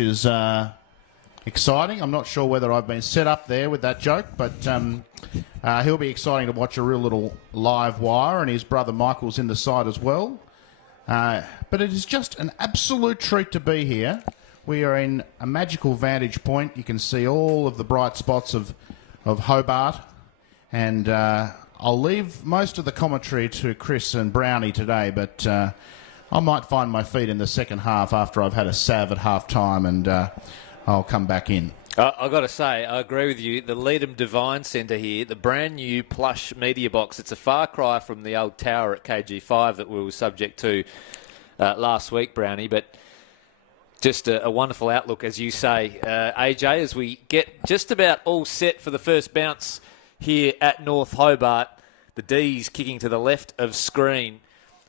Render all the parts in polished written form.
is exciting. I'm not sure whether I've been set up there with that joke, but he'll be exciting to watch, a real little live wire, and his brother Michael's in the side as well. But it is just an absolute treat to be here. We are in a magical vantage point. You can see all of the bright spots of Hobart, and I'll leave most of the commentary to Chris and Brownie today, but I might find my feet in the second half after I've had a sav at half-time, and I'll come back in. I've got to say, I agree with you. The Leadham Divine Centre here, the brand new plush media box, it's a far cry from the old tower at KG5 that we were subject to last week, Brownie, but just a wonderful outlook, as you say, AJ, as we get just about all set for the first bounce here at North Hobart. The D's kicking to the left of screen.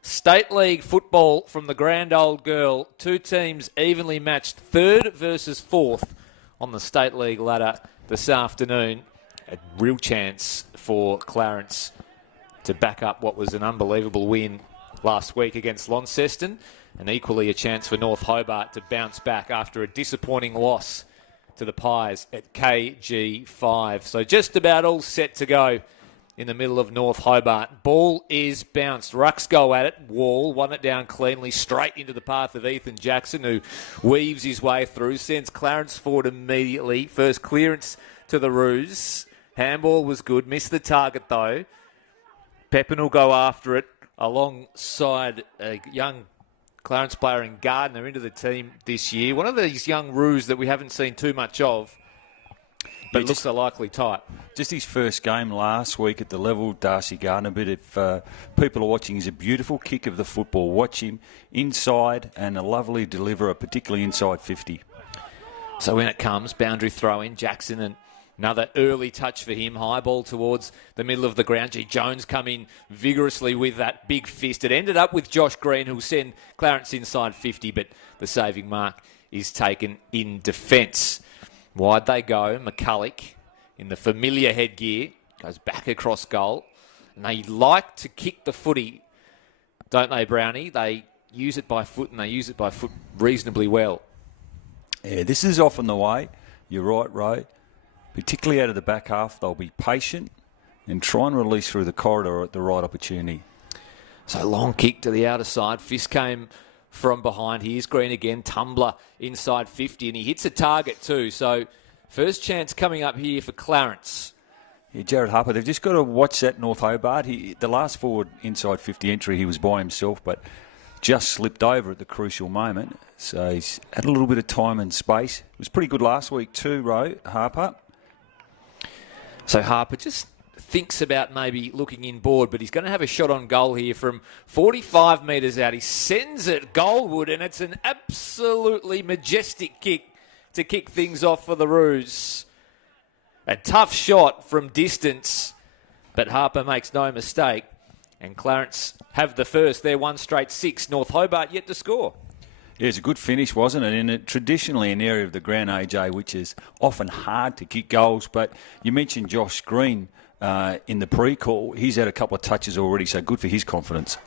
State League football from the grand old girl. Two teams evenly matched, third versus fourth on the State League ladder this afternoon. A real chance for Clarence to back up what was an unbelievable win last week against Launceston, and equally a chance for North Hobart to bounce back after a disappointing loss to the Pies at KG5. So just about all set to go in the middle of North Hobart. Ball is bounced. Rucks go at it. Wall won it down cleanly, straight into the path of Ethan Jackson, who weaves his way through, sends Clarence forward immediately. First clearance to the Roos. Handball was good. Missed the target, though. Pepin will go after it alongside a young Clarence player in Gardner into the team this year. One of these young Roos that we haven't seen too much of, but looks a likely type. Just his first game last week at the level, Darcy Gardner. But if people are watching, he's a beautiful kick of the football. Watch him inside and a lovely deliverer, particularly inside 50. So when it comes, boundary throw in, Jackson, and another early touch for him. High ball towards the middle of the ground. G. Jones come in vigorously with that big fist. It ended up with Josh Green, who'll send Clarence inside 50, but the saving mark is taken in defence. Wide they go. McCulloch in the familiar headgear goes back across goal. And they like to kick the footy, don't they, Brownie? They use it by foot, and they use it by foot reasonably well. Yeah, this is often the way. You're right, Ray. Particularly out of the back half, they'll be patient and try and release through the corridor at the right opportunity. So long kick to the outer side. Fist came from behind. Here's Green again. Tumbler inside 50, and he hits a target too. So first chance coming up here for Clarence. Yeah, Jared Harper, they've just got to watch that North Hobart. The last forward inside 50 entry, he was by himself, but just slipped over at the crucial moment. So he's had a little bit of time and space. It was pretty good last week too, Harper. So Harper just thinks about maybe looking inboard, but he's going to have a shot on goal here from 45 metres out. He sends it goalward, and it's an absolutely majestic kick to kick things off for the Roos. A tough shot from distance, but Harper makes no mistake. And Clarence have the first. They're one straight 6. North Hobart yet to score. Yeah, it's a good finish, wasn't it? And traditionally an area of the ground, AJ, which is often hard to kick goals. But you mentioned Josh Green in the pre-call. He's had a couple of touches already, so good for his confidence.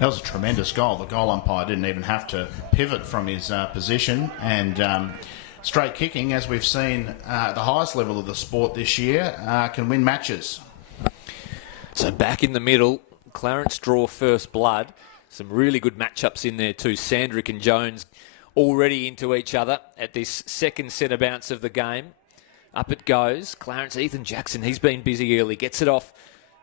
That was a tremendous goal. The goal umpire didn't even have to pivot from his position. And straight kicking, as we've seen at the highest level of the sport this year, can win matches. So back in the middle, Clarence draw first blood. Some really good matchups in there too. Sandrick and Jones already into each other at this second centre bounce of the game. Up it goes. Clarence, Ethan Jackson, he's been busy early. Gets it off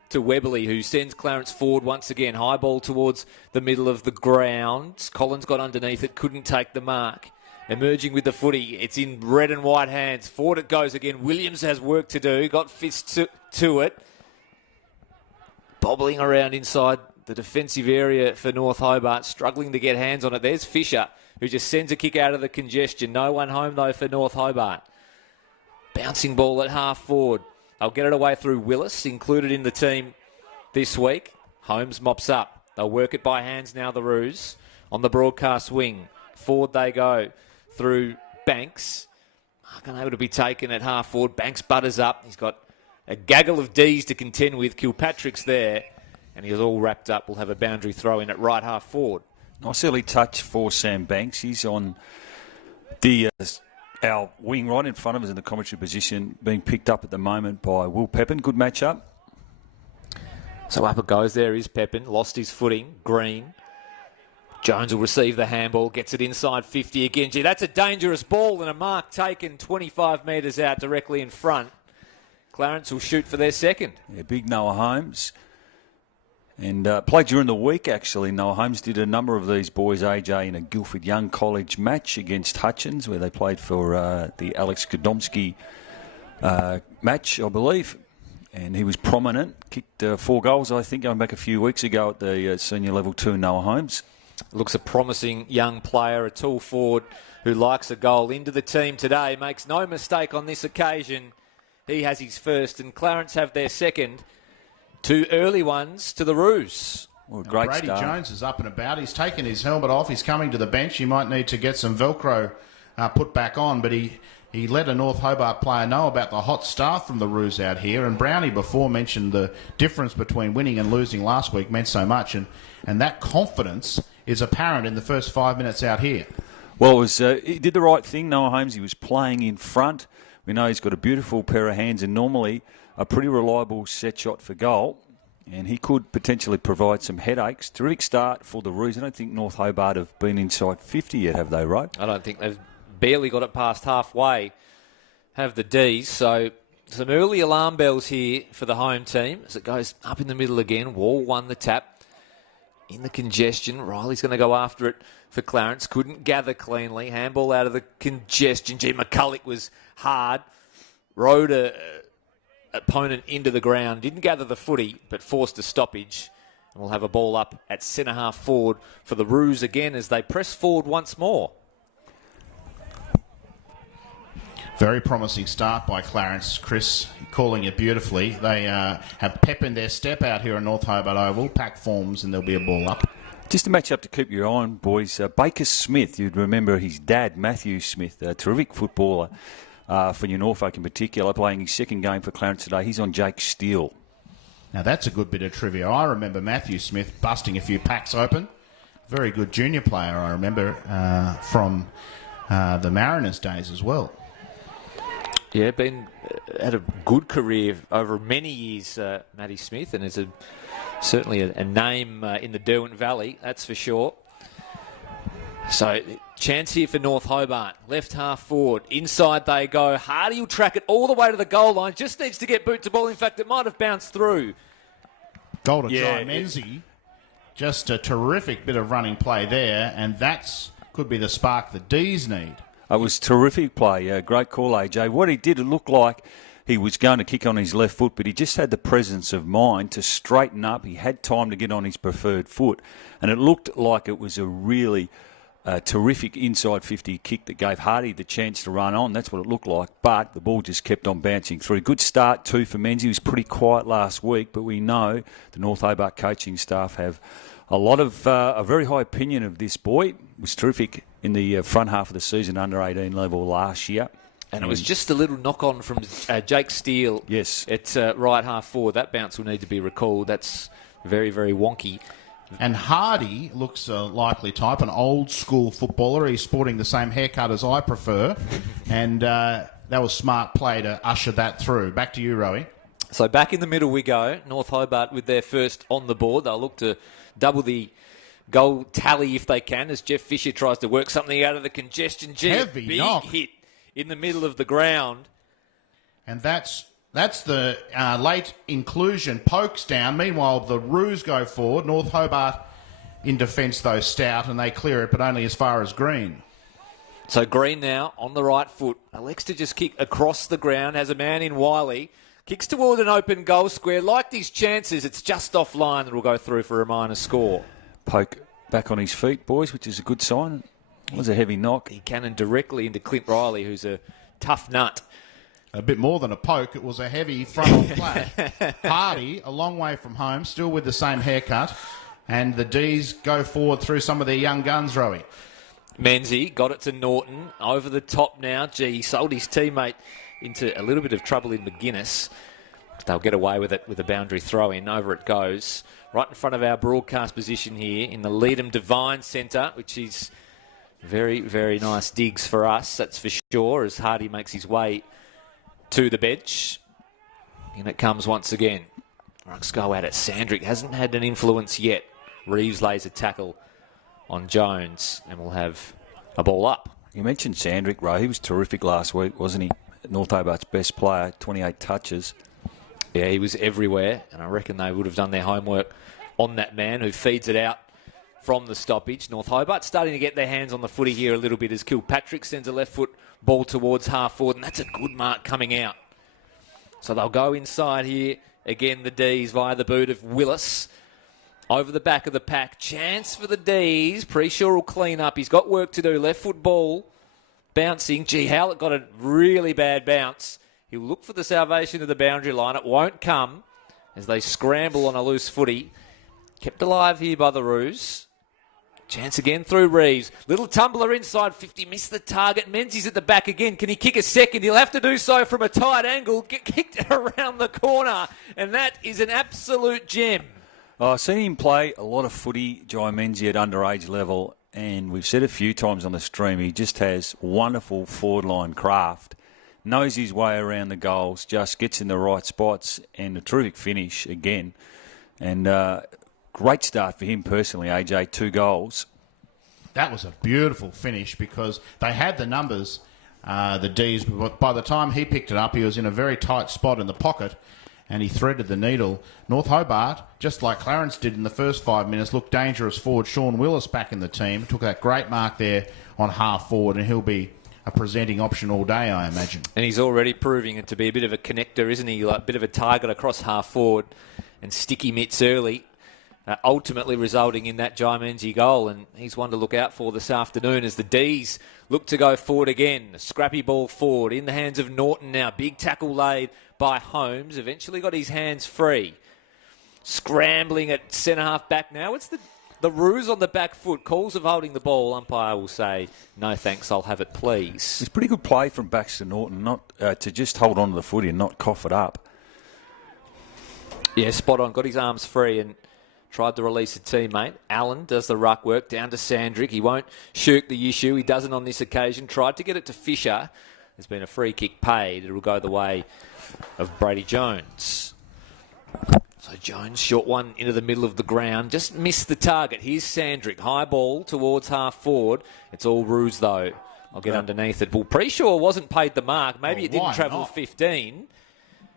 to Weberley, who sends Clarence forward once again. High ball towards the middle of the ground. Collins got underneath it, couldn't take the mark. Emerging with the footy. It's in red and white hands. Forward it goes again. Williams has work to do. Got fists to it. Bobbling around inside the defensive area for North Hobart, struggling to get hands on it. There's Fisher, who just sends a kick out of the congestion. No one home, though, for North Hobart. Bouncing ball at half forward. They'll get it away through Willis, included in the team this week. Holmes mops up. They'll work it by hands now, the Roos. On the broadcast wing. Forward they go through Banks. Unable to be taken at half forward. Banks butters up. He's got a gaggle of Ds to contend with. Kilpatrick's there. And he's all wrapped up. We'll have a boundary throw in at right half forward. Nice early touch for Sam Banks. He's on Our wing right in front of us in the commentary position being picked up at the moment by Will Pepin. Good matchup. So up it goes. There is Pepin. Lost his footing. Green. Jones will receive the handball. Gets it inside 50 again. Gee, that's a dangerous ball and a mark taken 25 metres out directly in front. Clarence will shoot for their second. Yeah, big Noah Holmes. And played during the week, actually. Noah Holmes did a number of these boys, AJ, in a Guildford Young College match against Hutchins, where they played for the Alex Godomsky match, I believe. And he was prominent. Kicked 4 goals, I think, going back a few weeks ago at the senior level 2, Noah Holmes. Looks a promising young player, a tall forward who likes a goal into the team today. Makes no mistake on this occasion. He has his first and Clarence have their second. 2 early ones to the Roos. Well, great Brady start. Jones is up and about. He's taken his helmet off. He's coming to the bench. He might need to get some Velcro put back on, but he let a North Hobart player know about the hot start from the Roos out here. And Brownie before mentioned the difference between winning and losing last week meant so much. And that confidence is apparent in the first 5 minutes out here. Well, he did the right thing, Noah Holmes. He was playing in front. We know he's got a beautiful pair of hands and normally a pretty reliable set shot for goal. And he could potentially provide some headaches. Terrific start for the Roos. I don't think North Hobart have been inside 50 yet, have they, Ro? I don't think they've barely got it past halfway, have the D's. So some early alarm bells here for the home team as it goes up in the middle again. Wall won the tap. In the congestion, Riley's going to go after it for Clarence. Couldn't gather cleanly. Handball out of the congestion. Gee, McCulloch was hard. Rode a opponent into the ground. Didn't gather the footy, but forced a stoppage. And we'll have a ball up at centre-half forward for the Roos again as they press forward once more. Very promising start by Clarence, Chris, calling it beautifully. They have pep in their step out here in North Hobart Oval. Pack forms and there'll be a ball up. Just a match up to keep your eye on, boys. Baker Smith, you'd remember his dad, Matthew Smith, a terrific footballer for New Norfolk in particular, playing his second game for Clarence today. He's on Jake Steele. Now that's a good bit of trivia. I remember Matthew Smith busting a few packs open. Very good junior player, I remember, from the Mariners days as well. Yeah, had a good career over many years, Matty Smith, and is certainly a name in the Derwent Valley, that's for sure. So, chance here for North Hobart. Left half forward. Inside they go. Hardy will track it all the way to the goal line. Just needs to get boot to ball. In fact, it might have bounced through. Goal to try Menzie. Just a terrific bit of running play there, and could be the spark the D's need. It was terrific play. Great call, AJ. What he did, it looked like he was going to kick on his left foot, but he just had the presence of mind to straighten up. He had time to get on his preferred foot, and it looked like it was a really terrific inside 50 kick that gave Hardy the chance to run on. That's what it looked like, but the ball just kept on bouncing through. Good start, too, for Menzie. He was pretty quiet last week, but we know the North Hobart coaching staff have a very high opinion of this boy. It was terrific in the front half of the season, under 18 level last year. And it was just a little knock-on from Jake Steele. Yes. At right half forward. That bounce will need to be recalled. That's very, very wonky. And Hardy looks a likely type, an old-school footballer. He's sporting the same haircut as I prefer. And that was smart play to usher that through. Back to you, Rowie. So back in the middle we go. North Hobart with their first on the board. They'll look to double the goal tally if they can as Jeff Fisher tries to work something out of the congestion. Heavy big knock. Hit in the middle of the ground. And that's the late inclusion. Pokes down. Meanwhile, the Roos go forward. North Hobart in defence, though, stout, and they clear it, but only as far as Green. So Green now on the right foot. Elects to just kick across the ground. Has a man in Wiley. Kicks toward an open goal square. Like these chances, it's just offline that will go through for a minor score. Poke back on his feet, boys, which is a good sign. It was a heavy knock. He cannoned directly into Clint Riley, who's a tough nut. A bit more than a poke. It was a heavy frontal flat. Hardy, a long way from home, still with the same haircut. And the D's go forward through some of their young guns, Rowie. Menzie got it to Norton. Over the top now. Gee, he sold his teammate into a little bit of trouble in McGuinness. They'll get away with it with a boundary throw in. Over it goes. Right in front of our broadcast position here in the Leadham Devine Centre, which is Very, very nice digs for us, that's for sure, as Hardy makes his way to the bench. In it comes once again. Let's go at it. Sandrick hasn't had an influence yet. Reeves lays a tackle on Jones, and we'll have a ball up. You mentioned Sandrick, Ray. He was terrific last week, wasn't he? North Hobart's best player, 28 touches. Yeah, he was everywhere, and I reckon they would have done their homework on that man who feeds it out from the stoppage. North Hobart starting to get their hands on the footy here a little bit as Kilpatrick sends a left foot ball towards half forward, and that's a good mark coming out. So they'll go inside here. Again, the D's via the boot of Willis. Over the back of the pack. Chance for the D's. Preshaw will clean up. He's got work to do. Left foot ball. Bouncing. Gee, Howlett got a really bad bounce. He'll look for the salvation of the boundary line. It won't come as they scramble on a loose footy. Kept alive here by the Roos. Chance again through Reeves. Little tumbler inside 50. Missed the target. Menzies at the back again. Can he kick a second? He'll have to do so from a tight angle. Get kicked around the corner. And that is an absolute gem. I've seen him play a lot of footy, Jai Menzies, at underage level. And we've said a few times on the stream, he just has wonderful forward line craft. Knows his way around the goals. Just gets in the right spots. And a terrific finish again. And great start for him personally, AJ. 2 goals. That was a beautiful finish because they had the numbers, the D's. But by the time he picked it up, he was in a very tight spot in the pocket and he threaded the needle. North Hobart, just like Clarence did in the first 5 minutes, looked dangerous forward. Sean Willis back in the team. Took that great mark there on half forward, and he'll be a presenting option all day, I imagine. And he's already proving it to be a bit of a connector, isn't he? Like a bit of a target across half forward and sticky mitts early. Ultimately resulting in that Jai Menzies goal, and he's one to look out for this afternoon as the D's look to go forward again. A scrappy ball forward in the hands of Norton now. Big tackle laid by Holmes. Eventually got his hands free. Scrambling at centre-half back now. It's the Roos on the back foot. Calls of holding the ball. Umpire will say, no thanks, I'll have it, please. It's pretty good play from Baxter Norton not to just hold on to the footy and not cough it up. Yeah, spot on. Got his arms free and tried to release a teammate. Allen does the ruck work down to Sandrick. He won't shirk the issue. He doesn't on this occasion. Tried to get it to Fisher. There's been a free kick paid. It'll go the way of Brady Jones. So Jones, short one into the middle of the ground. Just missed the target. Here's Sandrick. High ball towards half forward. It's all Roos though. I'll get underneath it. Well, Preshaw wasn't paid the mark. Maybe it didn't travel 15.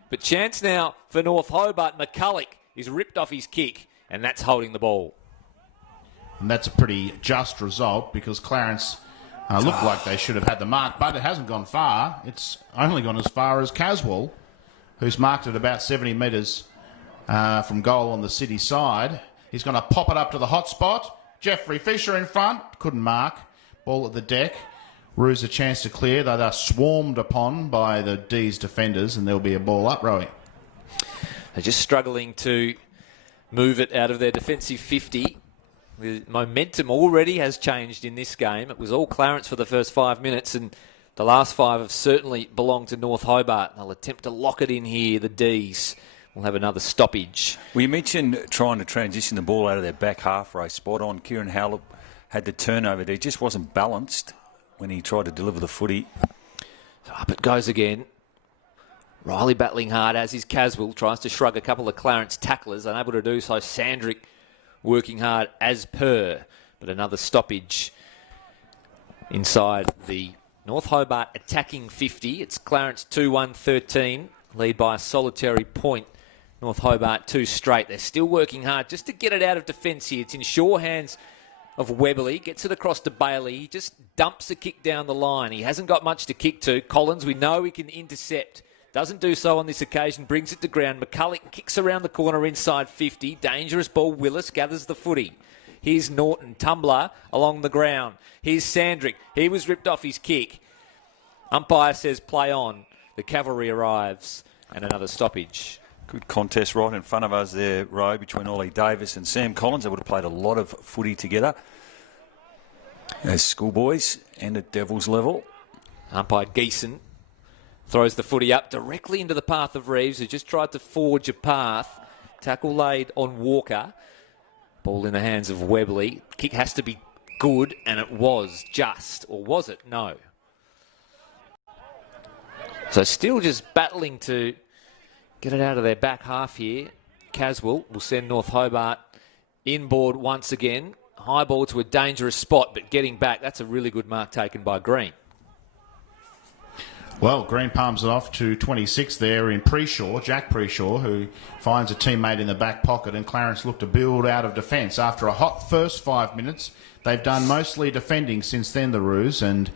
But chance now for North Hobart. McCulloch is ripped off his kick. And that's holding the ball. And that's a pretty just result because Clarence looked like they should have had the mark, but it hasn't gone far. It's only gone as far as Caswell, who's marked at about 70 metres from goal on the city side. He's going to pop it up to the hot spot. Jeffrey Fisher in front. Couldn't mark. Ball at the deck. Roos a chance to clear, though they're swarmed upon by the D's defenders, and there'll be a ball up, Rowie. They're just struggling to move it out of their defensive 50. The momentum already has changed in this game. It was all Clarence for the first 5 minutes, and the last 5 have certainly belonged to North Hobart. They'll attempt to lock it in here, the D's. We'll have another stoppage. Well, you mentioned trying to transition the ball out of their back half row. Spot on. Kieran Howlett had the turnover there. He just wasn't balanced when he tried to deliver the footy. So up it goes again. Riley battling hard, as is Caswell. Tries to shrug a couple of Clarence tacklers. Unable to do so. Sandrick working hard as per. But another stoppage inside the North Hobart attacking 50. It's Clarence 2-1-13. Lead by a solitary point. North Hobart 2 straight. They're still working hard just to get it out of defence here. It's in sure hands of Weberley. Gets it across to Bailey. He just dumps a kick down the line. He hasn't got much to kick to. Collins, we know he can intercept. Doesn't do so on this occasion. Brings it to ground. McCulloch kicks around the corner inside 50. Dangerous ball. Willis gathers the footy. Here's Norton. Tumbler along the ground. Here's Sandrick. He was ripped off his kick. Umpire says play on. The cavalry arrives. And another stoppage. Good contest right in front of us there, Rowe, between Ollie Davis and Sam Collins. They would have played a lot of footy together as schoolboys and at Devils level. Umpire Geeson throws the footy up directly into the path of Reeves, who just tried to forge a path. Tackle laid on Walker. Ball in the hands of Webley. Kick has to be good, and it was just. Or was it? No. So still just battling to get it out of their back half here. Caswell will send North Hobart inboard once again. High ball to a dangerous spot, but getting back, that's a really good mark taken by Green. Well, Green palms it off to 26 there in Preshaw, Jack Preshaw, who finds a teammate in the back pocket, and Clarence looked to build out of defence. After a hot first 5 minutes, they've done mostly defending since then, the Roos, and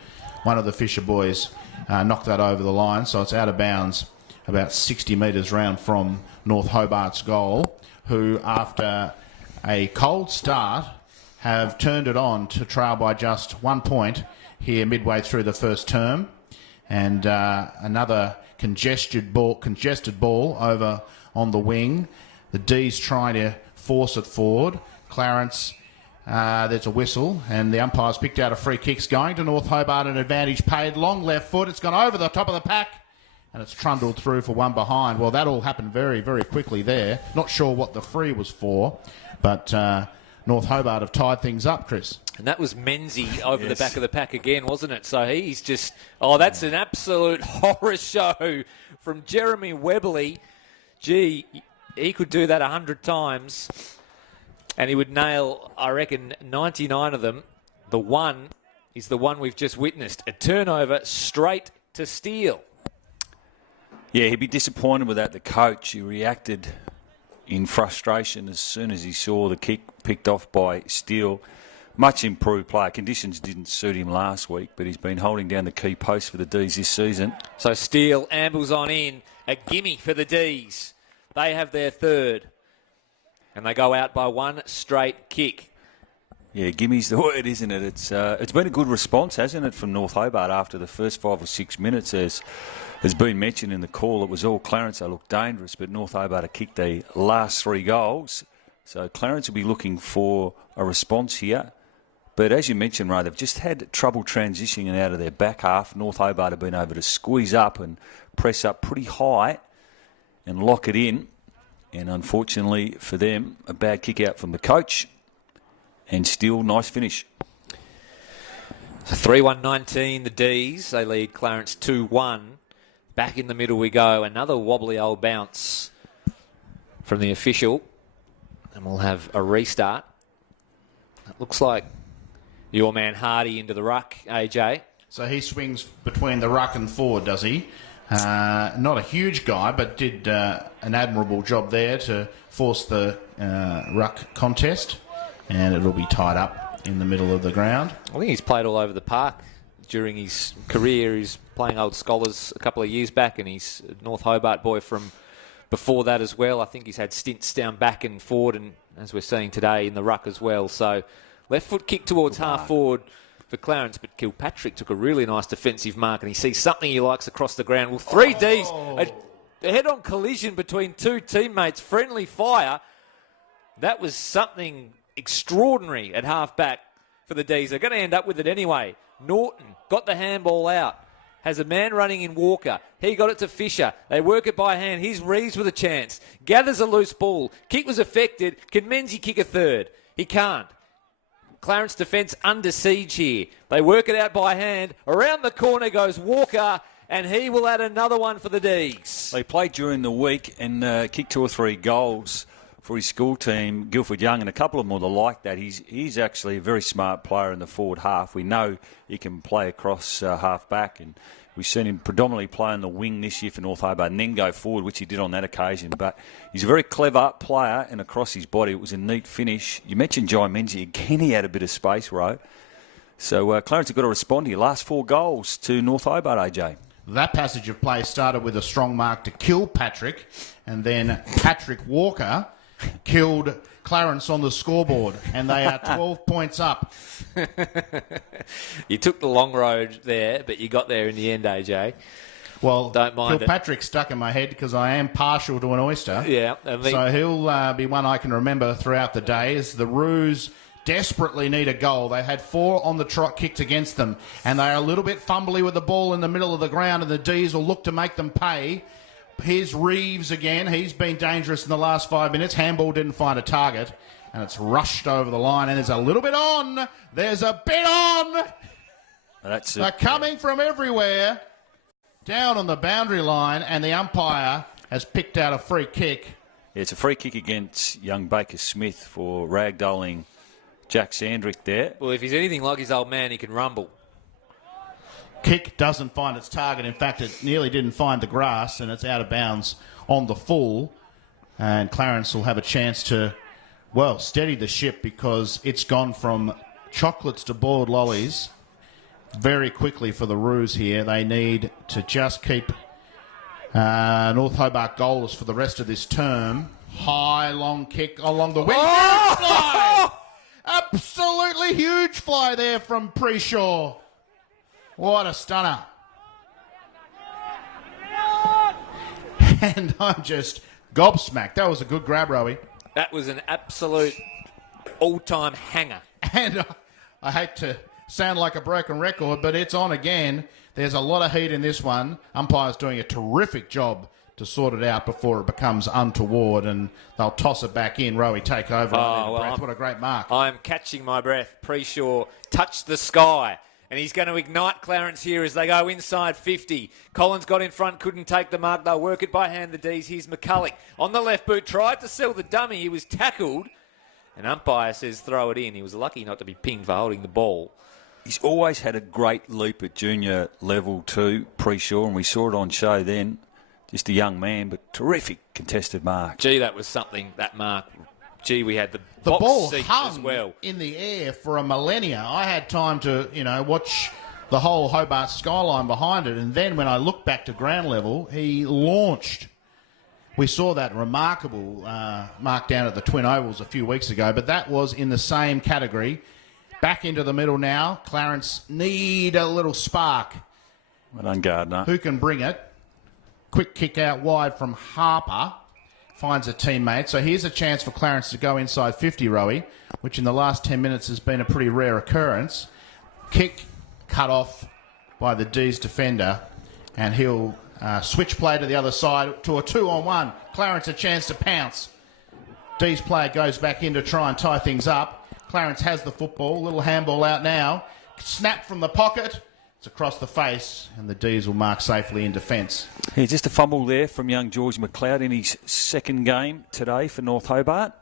one of the Fisher boys knocked that over the line, so it's out of bounds about 60 metres round from North Hobart's goal, who, after a cold start, have turned it on to trail by just 1 point here midway through the first term. And another congested ball over on the wing. The D's trying to force it forward. Clarence, there's a whistle, and the umpire's picked out a free kick's going to North Hobart, an advantage paid. Long left foot, it's gone over the top of the pack, and it's trundled through for one behind. Well, that all happened very, very quickly there. Not sure what the free was for, but North Hobart have tied things up, Chris. And that was Menzies over the back of the pack again, wasn't it? So he's just... Oh, that's an absolute horror show from Jeremy Webley. Gee, he could do that 100 times, and he would nail, I reckon, 99 of them. The one is the one we've just witnessed. A turnover straight to Steele. Yeah, he'd be disappointed with that. The coach, he reacted in frustration as soon as he saw the kick picked off by Steele. Much improved player. Conditions didn't suit him last week, but he's been holding down the key post for the D's this season. So Steele ambles on in. A gimme for the D's. They have their third. And they go out by one straight kick. Yeah, gimme's the word, isn't it? It's been a good response, hasn't it, from North Hobart after the first 5 or 6 minutes. As has been mentioned in the call, it was all Clarence. They looked dangerous, but North Hobart have kicked the last 3 goals. So Clarence will be looking for a response here. But as you mentioned, Ray, they've just had trouble transitioning out of their back half. North Hobart have been able to squeeze up and press up pretty high and lock it in. And unfortunately for them, a bad kick out from the coach. And still, nice finish. So 3-1-19, the D's. They lead Clarence 2-1. Back in the middle we go. Another wobbly old bounce from the official. And we'll have a restart. It looks like your man Hardy into the ruck, AJ. So he swings between the ruck and forward, does he? Not a huge guy, but did an admirable job there to force the ruck contest. And it'll be tied up in the middle of the ground. I think he's played all over the park during his career. He's playing Old Scholars a couple of years back, and he's a North Hobart boy from before that as well. I think he's had stints down back and forward, and as we're seeing today, in the ruck as well. So left foot kick towards half forward for Clarence, but Kilpatrick took a really nice defensive mark, and he sees something he likes across the ground. Well, 3 Ds, a head-on collision between 2 teammates, friendly fire. That was something extraordinary at half-back for the D's. They're going to end up with it anyway. Norton got the handball out. Has a man running in Walker. He got it to Fisher. They work it by hand. Here's Reeves with a chance. Gathers a loose ball. Kick was affected. Can Menzies kick a third? He can't. Clarence defence under siege here. They work it out by hand. Around the corner goes Walker, and he will add another one for the D's. They played during the week and kicked 2 or 3 goals for his school team, Guildford Young, and a couple of them are like that. He's actually a very smart player in the forward half. We know he can play across half back, and we've seen him predominantly play on the wing this year for North Hobart and then go forward, which he did on that occasion. But he's a very clever player, and across his body it was a neat finish. You mentioned Jai Menzies again. He had a bit of space, Ro. So Clarence have got to respond here. Last 4 goals to North Hobart, AJ. That passage of play started with a strong mark to Kilpatrick, and then Patrick Walker killed Clarence on the scoreboard, and they are 12 points up. You took the long road there, but you got there in the end, AJ. Well, don't mind Kilpatrick stuck in my head because I am partial to an oyster. Yeah. So he'll be one I can remember throughout the day. As the Roos desperately need a goal. They had 4 on the trot kicked against them, and they are a little bit fumbly with the ball in the middle of the ground, and the D's will look to make them pay. Here's Reeves again. He's been dangerous in the last 5 minutes. Handball didn't find a target. And it's rushed over the line, and there's a little bit on. There's a bit on. That's They're it. coming from everywhere. Down on the boundary line, and the umpire has picked out a free kick. Yeah, it's a free kick against young Baker Smith for ragdolling Jack Sandrick there. Well, if he's anything like his old man, he can rumble. Kick doesn't find its target. In fact, it nearly didn't find the grass, and it's out of bounds on the full. And Clarence will have a chance to, well, steady the ship, because it's gone from chocolates to boiled lollies very quickly for the Roos here. They need to just keep North Hobart goalless for the rest of this term. High, long kick along the wing. Oh! Huge fly! Absolutely huge fly there from Preshaw. What a stunner. And I'm just gobsmacked. That was a good grab, Rowie. That was an absolute all-time hanger. And I hate to sound like a broken record, but it's on again. There's a lot of heat in this one. Umpire's doing a terrific job to sort it out before it becomes untoward, and they'll toss it back in. Rowie, take over. What a great mark. I'm catching my breath. Preshaw touched the sky, and he's going to ignite Clarence here as they go inside 50. Collins got in front, couldn't take the mark. They'll work it by hand, the D's. Here's McCulloch on the left boot, tried to sell the dummy. He was tackled, and umpire says throw it in. He was lucky not to be pinged for holding the ball. He's always had a great leap at junior level too, Preshaw, and we saw it on show then. Just a young man, but terrific contested mark. Gee, that was something, that mark. Gee, we had the The box ball seat hung as well. in the air for a millennia. I had time to, watch the whole Hobart skyline behind it, and then when I looked back to ground level, he launched. We saw that remarkable mark down at the Twin Ovals a few weeks ago, but that was in the same category. Back into the middle now. Clarence need a little spark. Well done, Gardner. Who can bring it? Quick kick out wide from Harper. Finds a teammate. So here's a chance for Clarence to go inside 50, Rowie, which in the last 10 minutes has been a pretty rare occurrence. Kick cut off by the D's defender, and he'll switch play to the other side to a 2-on-1. Clarence a chance to pounce. D's player goes back in to try and tie things up. Clarence has the football. Little handball out now. Snap from the pocket. It's across the face, and the D's will mark safely in defence. Yeah, just a fumble there from young George McLeod in his second game today for North Hobart.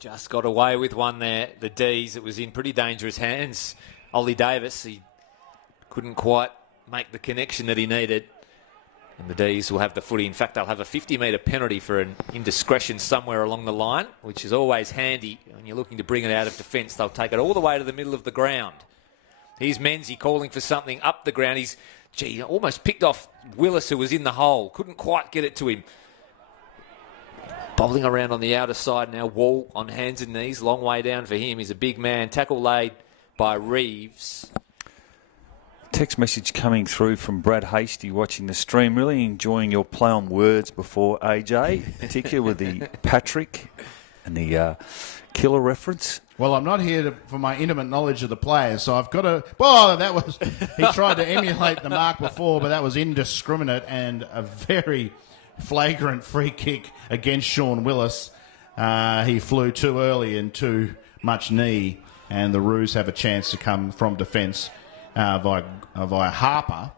Just got away with one there. The D's, it was in pretty dangerous hands. Ollie Davis, he couldn't quite make the connection that he needed. And the D's will have the footy. In fact, they'll have a 50-metre penalty for an indiscretion somewhere along the line, which is always handy when you're looking to bring it out of defence. They'll take it all the way to the middle of the ground. Here's Menzies calling for something up the ground. He's, almost picked off Willis, who was in the hole. Couldn't quite get it to him. Bobbling around on the outer side now. Wall on hands and knees. Long way down for him. He's a big man. Tackle laid by Reeves. Text message coming through from Brad Hasty watching the stream. Really enjoying your play on words before, AJ, particularly with the Patrick and the killer reference. Well, I'm not here for my intimate knowledge of the players, so I've got to... Well, that was... He tried to emulate the mark before, but that was indiscriminate and a very flagrant free kick against Sean Willis. He flew too early and too much knee, and the Roos have a chance to come from defence via Harper,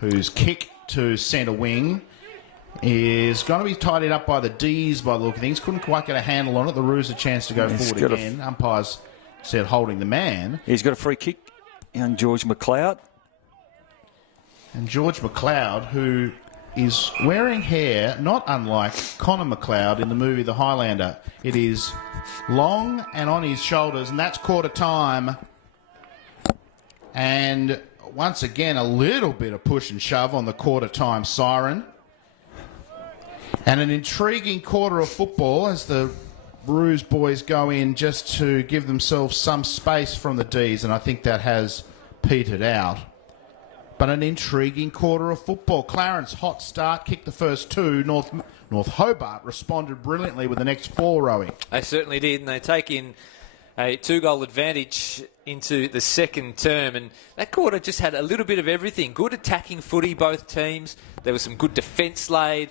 whose kick to centre wing is going to be tidied up by the D's by the look of things. Couldn't quite get a handle on it. The Roos a chance to go forward again. Umpires said holding the man. He's got a free kick, young George McLeod. And George McLeod, who is wearing hair not unlike Connor McLeod in the movie The Highlander. It is long and on his shoulders, and that's quarter time. And once again, a little bit of push and shove on the quarter time siren. And an intriguing quarter of football as the Roos boys go in just to give themselves some space from the D's, and I think that has petered out. But an intriguing quarter of football. Clarence, hot start, kicked the first two. North Hobart responded brilliantly with the next four, Rowie. They certainly did, and they take in a 2-goal advantage into the second term, and that quarter just had a little bit of everything. Good attacking footy, both teams. There was some good defence laid.